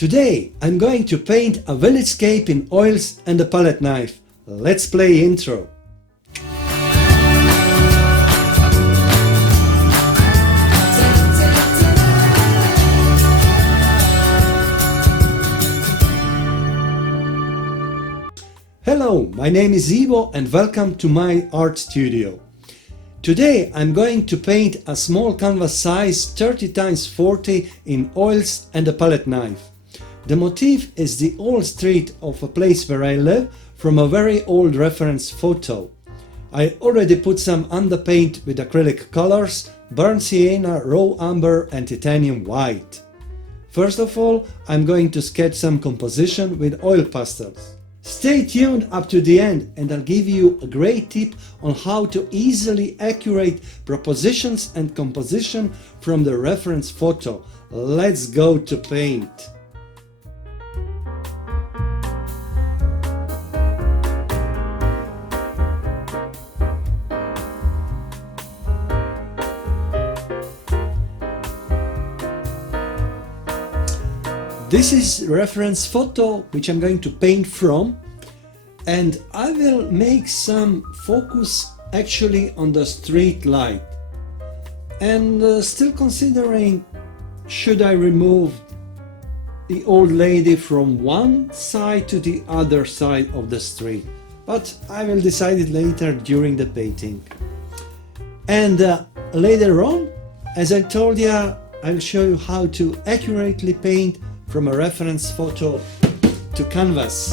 Today I'm going to paint a village-scape in oils and a palette knife. Let's play intro. Hello, my name is Ivo and welcome to my art studio. Today I'm going to paint a small canvas size 30x40 in oils and a palette knife. The motif is the old street of a place where I live from a very old reference photo. I already put some underpaint with acrylic colors, burnt sienna, raw umber and titanium white. First of all, I'm going to sketch some composition with oil pastels. Stay tuned up to the end and I'll give you a great tip on how to easily accurate propositions and composition from the reference photo. Let's go to paint. This is reference photo which I'm going to paint from, and I will make some focus actually on the street light, and still considering should I remove the old lady from one side to the other side of the street, but I will decide it later during the painting. And later on, as I told you, I'll show you how to accurately paint from a reference photo to canvas.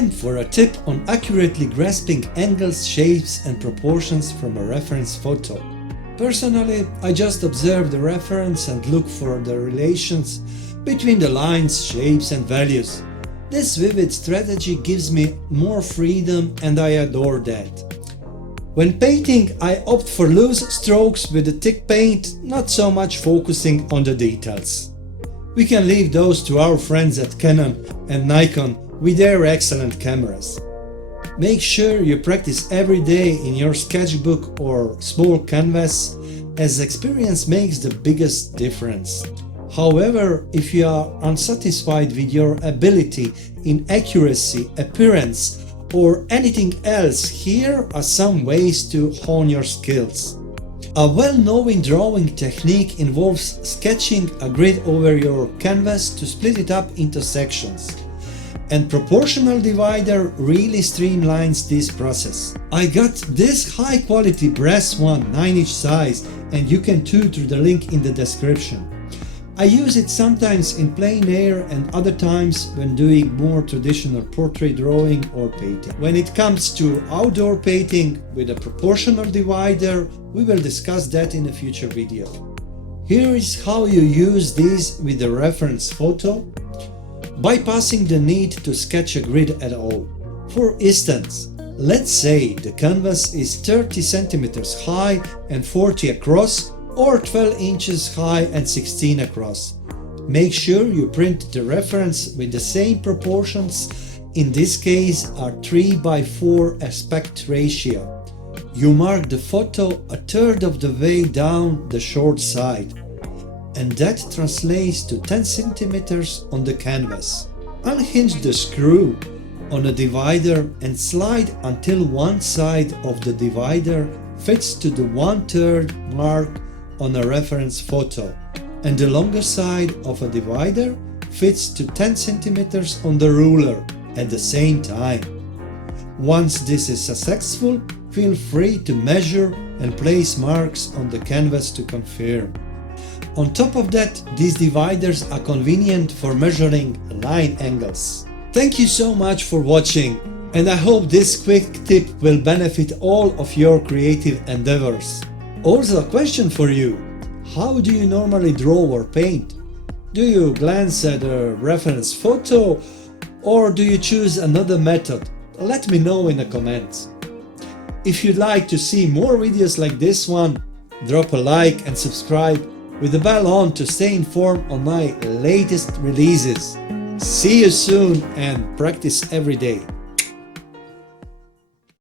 Time for a tip on accurately grasping angles, shapes and proportions from a reference photo. Personally, I just observe the reference and look for the relations between the lines, shapes and values. This vivid strategy gives me more freedom and I adore that. When painting, I opt for loose strokes with a thick paint, not so much focusing on the details. We can leave those to our friends at Canon and Nikon with their excellent cameras. Make sure you practice every day in your sketchbook or small canvas, as experience makes the biggest difference. However, if you are unsatisfied with your ability in accuracy, appearance, or anything else, here are some ways to hone your skills. A well-known drawing technique involves sketching a grid over your canvas to split it up into sections. And proportional divider really streamlines this process. I got this high quality brass one, 9-inch size, and you can too through the link in the description. I use it sometimes in plein air and other times when doing more traditional portrait drawing or painting. When it comes to outdoor painting with a proportional divider, we will discuss that in a future video. Here is how you use these with a reference photo, bypassing the need to sketch a grid at all. For instance, let's say the canvas is 30 centimeters high and 40 across, or 12 inches high and 16 across. Make sure you print the reference with the same proportions, in this case a 3:4 aspect ratio. You mark the photo a third of the way down the short side, and that translates to 10 centimeters on the canvas. Unhinge the screw on a divider and slide until one side of the divider fits to the 1/3 mark on a reference photo, and the longer side of a divider fits to 10 centimeters on the ruler at the same time. Once this is successful, feel free to measure and place marks on the canvas to confirm. On top of that, these dividers are convenient for measuring line angles. Thank you so much for watching, and I hope this quick tip will benefit all of your creative endeavors. Also, a question for you: how do you normally draw or paint? Do you glance at a reference photo or do you choose another method? Let me know in the comments. If you'd like to see more videos like this one, drop a like and subscribe with the bell on to stay informed on my latest releases. See you soon and practice every day.